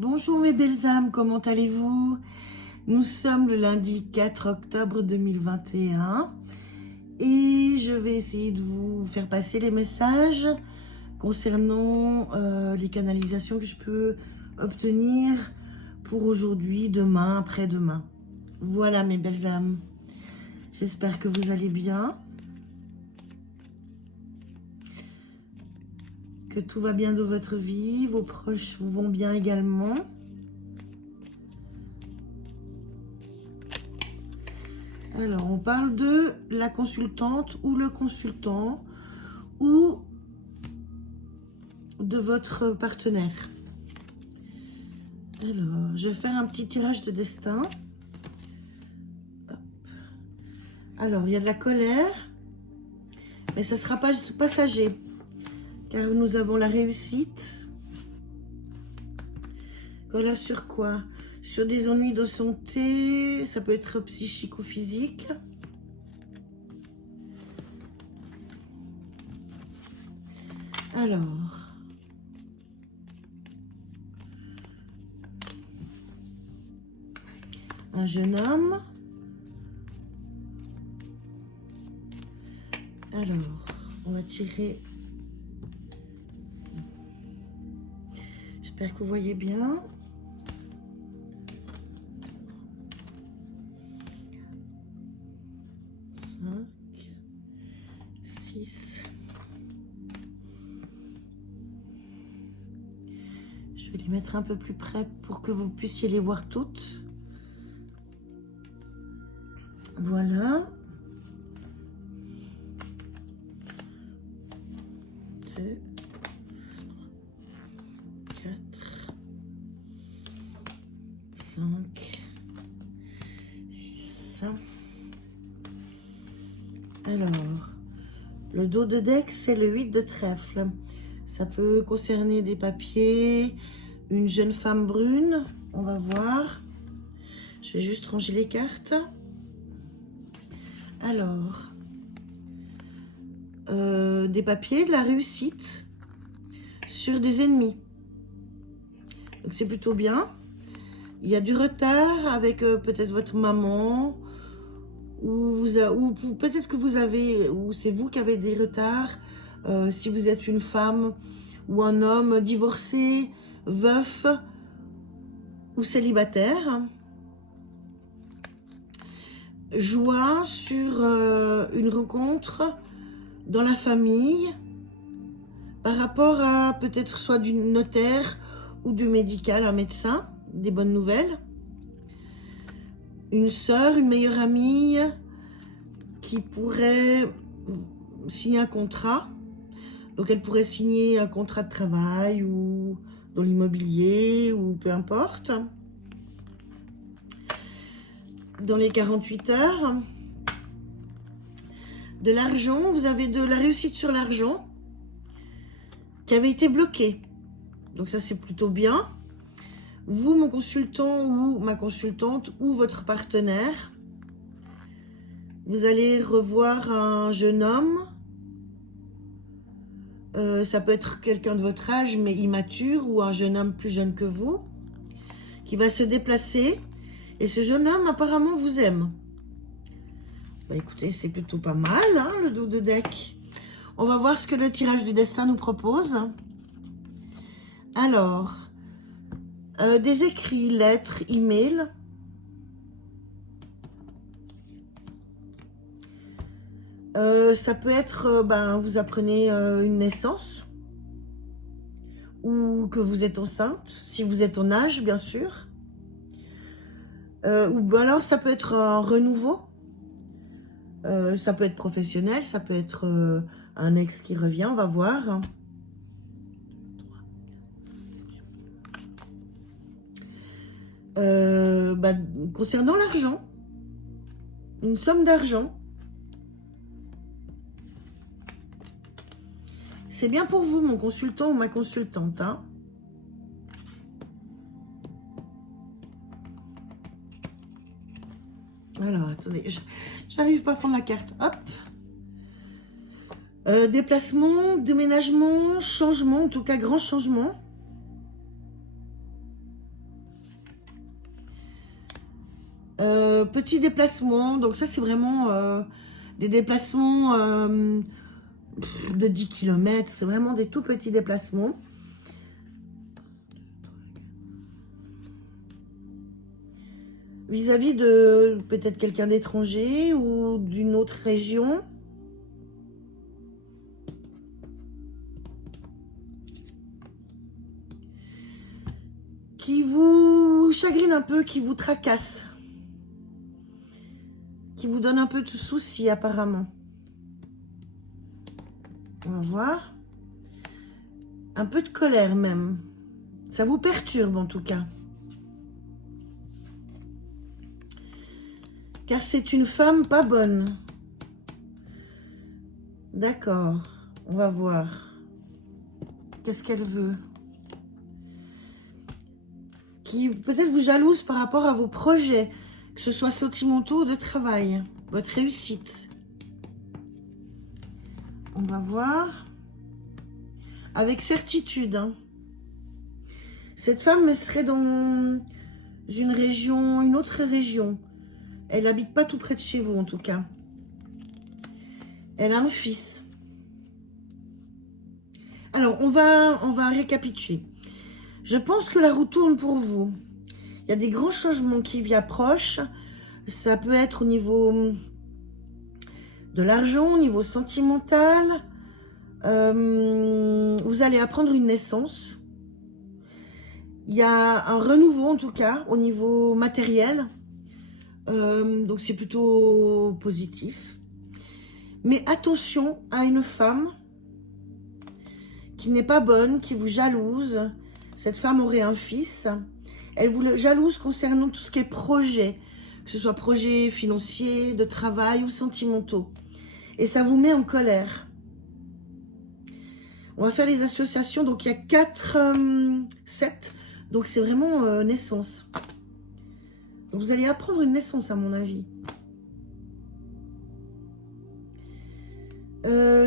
Bonjour mes belles âmes, comment allez-vous? Nous sommes le lundi 4 octobre 2021 et je vais essayer de vous faire passer les messages concernant les canalisations que je peux obtenir pour aujourd'hui, demain, après-demain. Voilà mes belles âmes, j'espère que vous allez bien, que tout va bien dans votre vie, vos proches vont bien également. Alors, on parle de la consultante ou le consultant ou de votre partenaire. Alors, je vais faire un petit tirage de destin. Hop. Alors, il y a de la colère, mais ça ne sera pas passager, car nous avons la réussite. Colère sur quoi? Sur des ennuis de santé, ça peut être psychique ou physique. Alors, un jeune homme. Alors, on va tirer. J'espère que vous voyez bien. Je vais les mettre un peu plus près pour que vous puissiez les voir toutes. Voilà. 2, 4, 5, 6. Alors, le dos de deck, c'est le 8 de trèfle. Ça peut concerner des papiers, une jeune femme brune. On va voir. Je vais juste ranger les cartes. Alors, des papiers, de la réussite sur des ennemis. Donc c'est plutôt bien. Il y a du retard avec peut-être votre maman, ou peut-être que vous avez, ou c'est vous qui avez des retards. Si vous êtes une femme ou un homme divorcé, veuf ou célibataire. Joie sur une rencontre dans la famille par rapport à peut-être soit du notaire ou du médical, un médecin, des bonnes nouvelles. Une sœur, une meilleure amie qui pourrait signer un contrat. Donc elle pourrait signer un contrat de travail ou dans l'immobilier ou peu importe. Dans les 48 heures. De l'argent, vous avez de la réussite sur l'argent qui avait été bloqué. Donc ça c'est plutôt bien. Vous, mon consultant ou ma consultante ou votre partenaire, vous allez revoir un jeune homme. Ça peut être quelqu'un de votre âge mais immature ou un jeune homme plus jeune que vous qui va se déplacer et ce jeune homme apparemment vous aime. Bah écoutez, c'est plutôt pas mal hein, le dos de deck. On va voir ce que le tirage du destin nous propose. Alors, des écrits, lettres, emails. Ça peut être, vous apprenez une naissance ou que vous êtes enceinte, si vous êtes en âge, bien sûr. Ou alors, ça peut être un renouveau. Ça peut être professionnel, ça peut être un ex qui revient, on va voir. Concernant l'argent, une somme d'argent. C'est bien pour vous, mon consultant ou ma consultante. Hein. Alors, attendez, j'arrive pas à prendre la carte. Hop. Déplacement, déménagement, changement, en tout cas grand changement. Petits déplacements. Donc ça, c'est vraiment des déplacements de 10 km. C'est vraiment des tout petits déplacements. Vis-à-vis de peut-être quelqu'un d'étranger ou d'une autre région. Qui vous chagrine un peu, qui vous tracasse. Qui vous donne un peu de soucis apparemment. On va voir. Un peu de colère même. Ça vous perturbe en tout cas. Car c'est une femme pas bonne. D'accord. On va voir. Qu'est-ce qu'elle veut? Qui peut-être vous jalouse par rapport à vos projets. Que ce soit sentimentaux ou de travail. Votre réussite. On va voir. Avec certitude. Hein. Cette femme, elle serait dans une région, une autre région. Elle n'habite pas tout près de chez vous, en tout cas. Elle a un fils. Alors, on va récapituler. Je pense que la roue tourne pour vous. Il y a des grands changements qui approchent. Ça peut être au niveau de l'argent, au niveau sentimental. Vous allez apprendre une naissance. Il y a un renouveau, en tout cas, au niveau matériel. Donc c'est plutôt positif. Mais attention à une femme qui n'est pas bonne, qui vous jalouse. Cette femme aurait un fils. Elle vous jalouse concernant tout ce qui est projet, que ce soit projet financier, de travail ou sentimentaux. Et ça vous met en colère. On va faire les associations. Donc il y a 4, 7. Donc c'est vraiment naissance. Donc vous allez apprendre une naissance, à mon avis.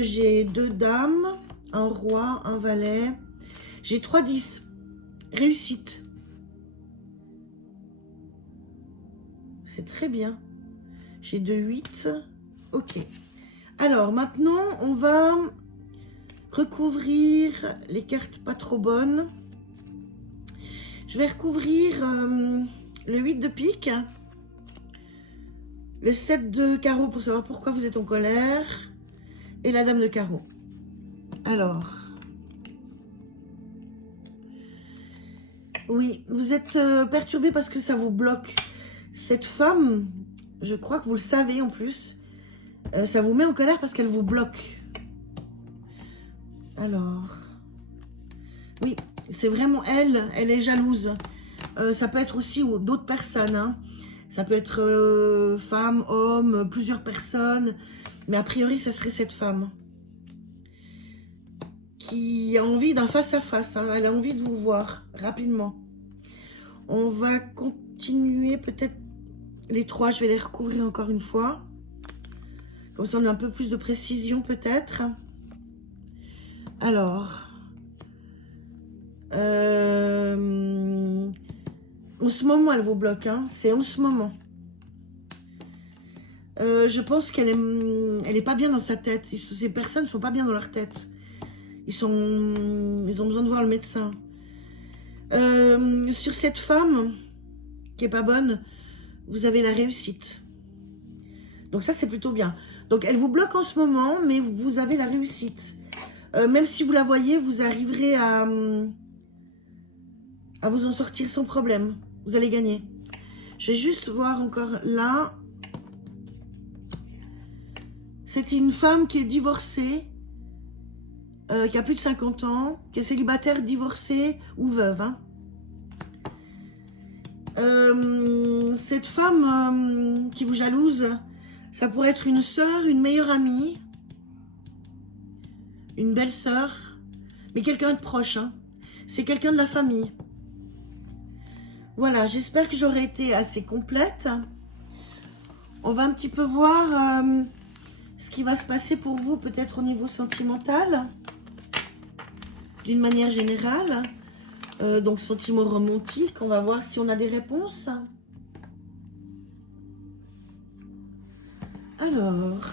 J'ai 2 dames, un roi, un valet. J'ai 3 10. Réussite. C'est très bien. J'ai 2 8. Ok. Alors maintenant, on va recouvrir les cartes pas trop bonnes. Je vais recouvrir... le 8 de pique, le 7 de carreau pour savoir pourquoi vous êtes en colère, et la dame de carreau. Alors, oui, vous êtes perturbé parce que ça vous bloque. Cette femme, je crois que vous le savez en plus, ça vous met en colère parce qu'elle vous bloque. Alors, oui, c'est vraiment elle, elle est jalouse. Ça peut être aussi d'autres personnes. Hein. Ça peut être femme, homme, plusieurs personnes. Mais a priori, ce serait cette femme. Qui a envie d'un face-à-face. Hein. Elle a envie de vous voir rapidement. On va continuer peut-être les 3. Je vais les recouvrir encore une fois. Comme ça, on a un peu plus de précision peut-être. Alors... en ce moment, elle vous bloque, hein. C'est en ce moment. Je pense qu'elle est pas bien dans sa tête. Ces personnes ne sont pas bien dans leur tête. Ils ont besoin de voir le médecin. Sur cette femme qui est pas bonne, vous avez la réussite. Donc ça, c'est plutôt bien. Donc elle vous bloque en ce moment, mais vous avez la réussite. Même si vous la voyez, vous arriverez à vous en sortir sans problème. Vous allez gagner. Je vais juste voir encore là. C'est une femme qui est divorcée, qui a plus de 50 ans, qui est célibataire, divorcée ou veuve. Hein. Cette femme qui vous jalouse, ça pourrait être une sœur, une meilleure amie, une belle-sœur, mais quelqu'un de proche. Hein. C'est quelqu'un de la famille. Voilà, j'espère que j'aurai été assez complète. On va un petit peu voir ce qui va se passer pour vous, peut-être au niveau sentimental, d'une manière générale. Donc, sentiment romantique, on va voir si on a des réponses. Alors,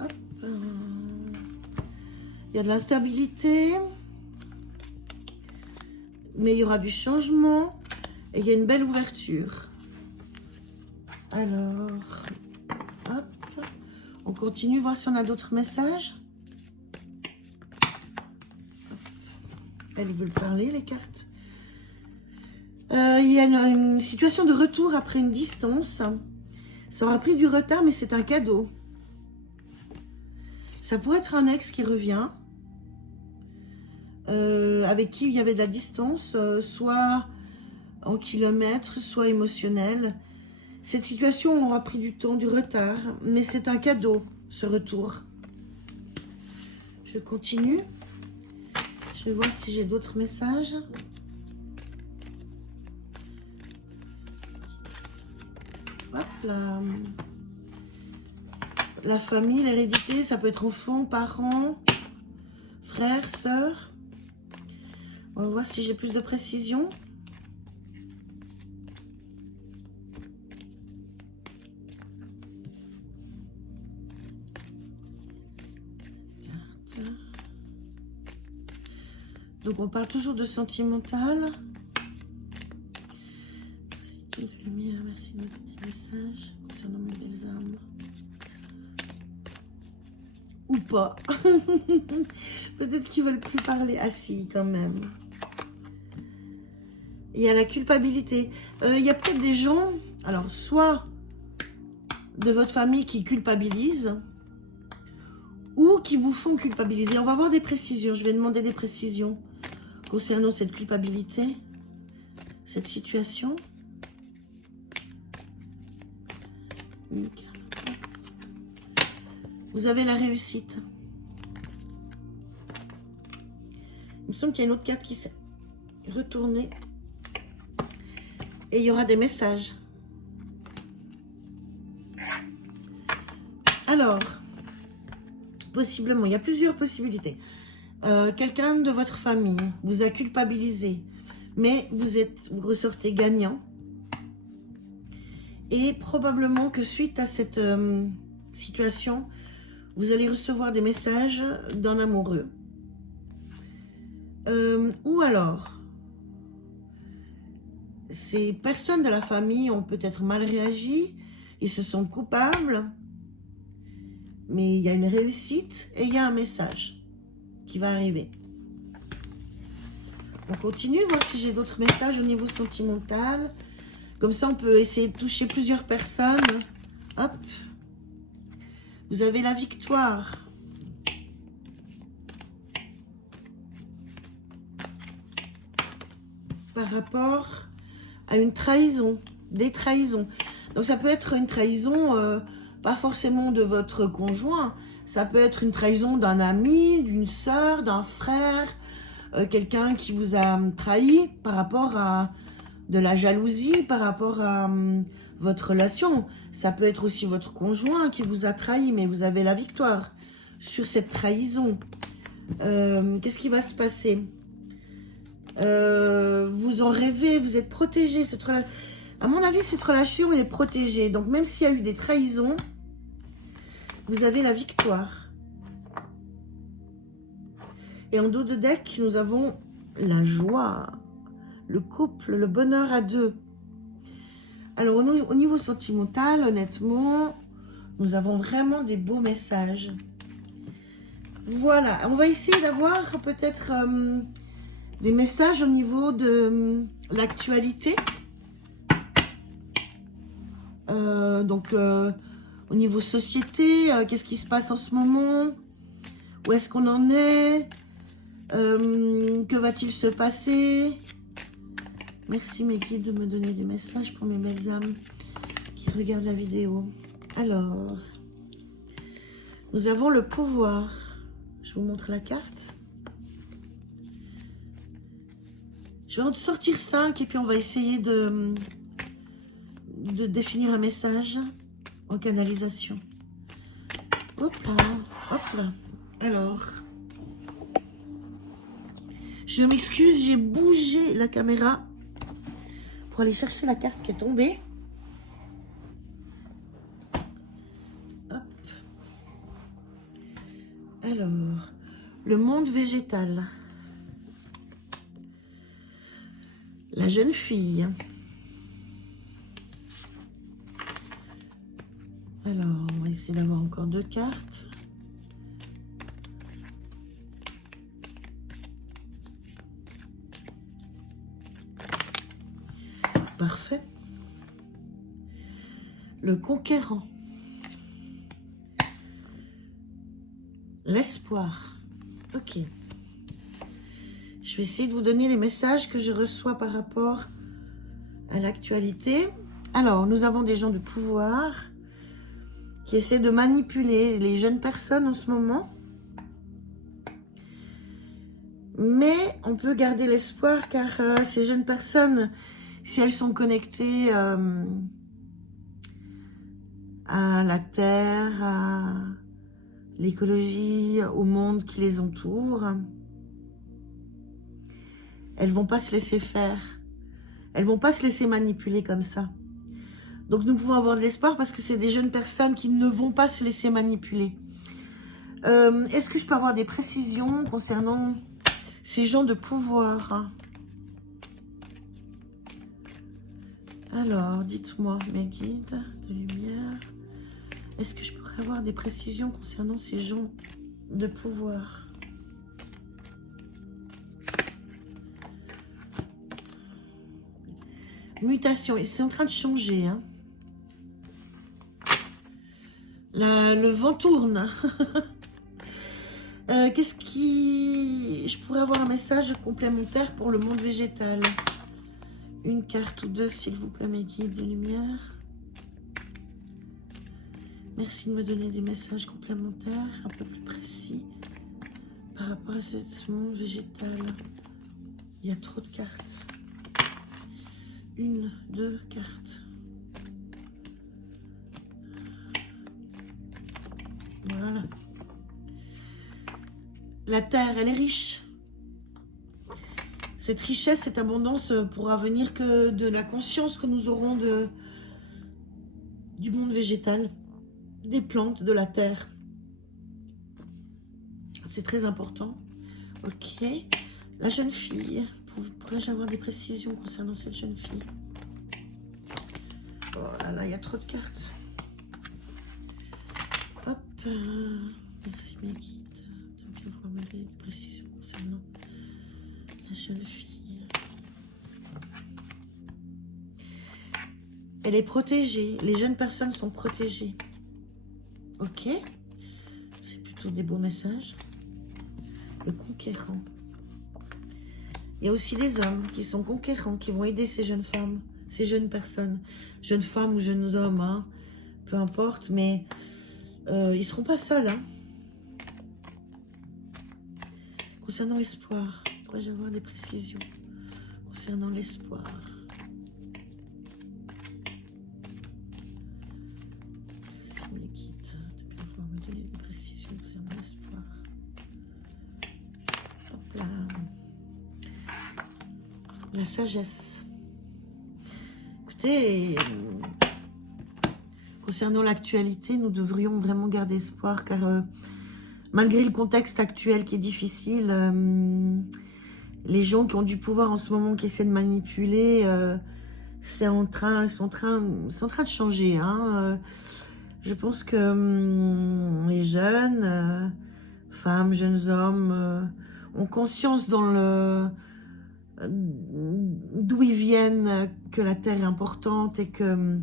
hop, il y a de l'instabilité, mais il y aura du changement et il y a une belle ouverture. Alors, hop, on continue, voir si on a d'autres messages. Elles veulent parler, les cartes. Il y a une situation de retour après une distance. Ça aura pris du retard, mais c'est un cadeau. Ça pourrait être un ex qui revient, avec qui il y avait de la distance, soit en kilomètres, soit émotionnelle. Cette situation aura pris du temps, du retard, mais c'est un cadeau, ce retour. Je continue. Je vais voir si j'ai d'autres messages. Hop là. La famille, l'hérédité, ça peut être enfants, parents, frères, sœurs. On va voir si j'ai plus de précision. Donc on parle toujours de sentimental. Merci de me donner des messages concernant mes belles âmes. Ou pas. Peut-être qu'ils veulent plus parler. Ah si, quand même. Il y a la culpabilité. Il y a peut-être des gens, alors soit de votre famille qui culpabilisent, ou qui vous font culpabiliser. On va avoir des précisions. Je vais demander des précisions concernant cette culpabilité, cette situation. Vous avez la réussite. Il me semble qu'il y a une autre carte qui s'est retournée. Et il y aura des messages. Alors, possiblement, il y a plusieurs possibilités. Quelqu'un de votre famille vous a culpabilisé, mais vous ressortez gagnant. Et probablement que suite à cette situation, vous allez recevoir des messages d'un amoureux. Ou alors, ces personnes de la famille ont peut-être mal réagi, ils se sentent coupables, mais il y a une réussite et il y a un message qui va arriver. On continue, voir si j'ai d'autres messages au niveau sentimental. Comme ça, on peut essayer de toucher plusieurs personnes. Hop. Vous avez la victoire. Par rapport à une trahison, des trahisons. Donc ça peut être une trahison, pas forcément de votre conjoint. Ça peut être une trahison d'un ami, d'une sœur, d'un frère. Quelqu'un qui vous a trahi par rapport à de la jalousie, par rapport à votre relation. Ça peut être aussi votre conjoint qui vous a trahi, mais vous avez la victoire sur cette trahison. Qu'est-ce qui va se passer? Vous en rêvez, vous êtes protégé. À mon avis, cette relation est protégée. Donc, même s'il y a eu des trahisons, vous avez la victoire. Et en dos de deck, nous avons la joie, le couple, le bonheur à deux. Alors, au niveau sentimental, honnêtement, nous avons vraiment des beaux messages. Voilà, on va essayer d'avoir peut-être des messages au niveau de l'actualité. Au niveau société, qu'est-ce qui se passe en ce moment? Où est-ce qu'on en est? Que va-t-il se passer? Merci mes guides de me donner des messages pour mes belles âmes qui regardent la vidéo. Alors, nous avons le pouvoir. Je vous montre la carte. Je vais en sortir 5 et puis on va essayer de définir un message en canalisation. Hop là, hop là. Alors, je m'excuse, j'ai bougé la caméra pour aller chercher la carte qui est tombée. Hop. Alors, le monde végétal. La jeune fille. Alors, on va essayer d'avoir encore 2 cartes. Parfait. Le conquérant. L'espoir. Ok. Je vais essayer de vous donner les messages que je reçois par rapport à l'actualité. Alors, nous avons des gens de pouvoir qui essaient de manipuler les jeunes personnes en ce moment. Mais on peut garder l'espoir car ces jeunes personnes, si elles sont connectées à la terre, à l'écologie, au monde qui les entoure, elles vont pas se laisser faire. Elles vont pas se laisser manipuler comme ça. Donc nous pouvons avoir de l'espoir parce que c'est des jeunes personnes qui ne vont pas se laisser manipuler. Est-ce que je peux avoir des précisions concernant ces gens de pouvoir? Alors, dites-moi, mes guides de lumière, est-ce que je pourrais avoir des précisions concernant ces gens de pouvoir? Mutation, et c'est en train de changer. Hein. Le vent tourne. Qu'est-ce qui... Je pourrais avoir un message complémentaire pour le monde végétal. Une carte ou 2, s'il vous plaît, mes guides de lumière. Merci de me donner des messages complémentaires, un peu plus précis, par rapport à ce monde végétal. Il y a trop de cartes. 1, 2 cartes. Voilà. La terre, elle est riche. Cette richesse, cette abondance pourra venir que de la conscience que nous aurons du monde végétal, des plantes, de la terre. C'est très important. Ok. La jeune fille. Pourrais-je avoir des précisions concernant cette jeune fille? Oh là là, il y a trop de cartes. Hop. Merci mes guides de bien vouloir me donner des précisions concernant la jeune fille. Elle est protégée. Les jeunes personnes sont protégées. Ok. C'est plutôt des beaux messages. Le conquérant. Il y a aussi des hommes qui sont conquérants, qui vont aider ces jeunes femmes, ces jeunes personnes, jeunes femmes ou jeunes hommes, hein, peu importe, mais ils ne seront pas seuls. Hein. Concernant l'espoir, pourrais-je avoir des précisions concernant l'espoir? Merci mes guides de pouvoir me donner des précisions concernant l'espoir. Hop là. La sagesse. Écoutez, concernant l'actualité, nous devrions vraiment garder espoir car malgré le contexte actuel qui est difficile, les gens qui ont du pouvoir en ce moment, qui essaient de manipuler, sont en train de changer. Hein. Je pense que les jeunes, femmes, jeunes hommes, ont conscience d'où ils viennent, que la terre est importante et que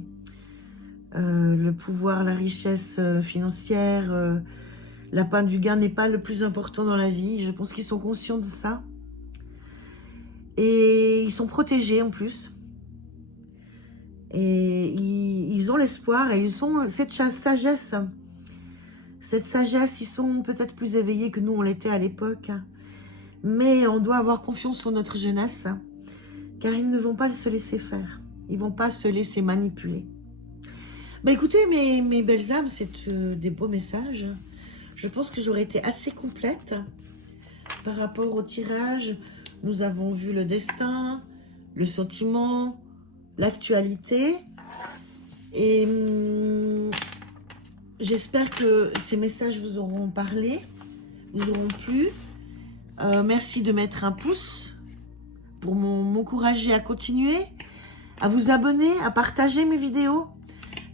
le pouvoir, la richesse financière, la pain du gain n'est pas le plus important dans la vie. Je pense qu'ils sont conscients de ça. Et ils sont protégés en plus. Et ils ont l'espoir et ils ont cette sagesse. Cette sagesse, ils sont peut-être plus éveillés que nous, on l'était à l'époque. Mais on doit avoir confiance en notre jeunesse. car ils ne vont pas se laisser faire. Ils ne vont pas se laisser manipuler. Bah écoutez, mes belles âmes, c'est des beaux messages. Je pense que j'aurais été assez complète par rapport au tirage. Nous avons vu le destin, le sentiment, l'actualité. Et j'espère que ces messages vous auront parlé, vous auront plu. Merci de mettre un pouce pour m'encourager à continuer, à vous abonner, à partager mes vidéos,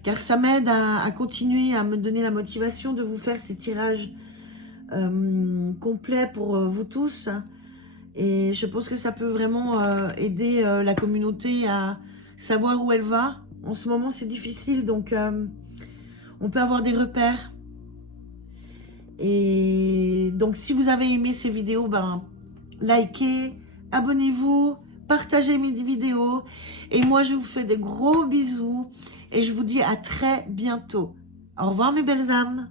car ça m'aide à continuer, à me donner la motivation de vous faire ces tirages complets pour vous tous. Et je pense que ça peut vraiment aider la communauté à savoir où elle va. En ce moment, c'est difficile, donc on peut avoir des repères. Et donc, si vous avez aimé ces vidéos, ben, likez, abonnez-vous, partagez mes vidéos. Et moi, je vous fais des gros bisous et je vous dis à très bientôt. Au revoir, mes belles âmes.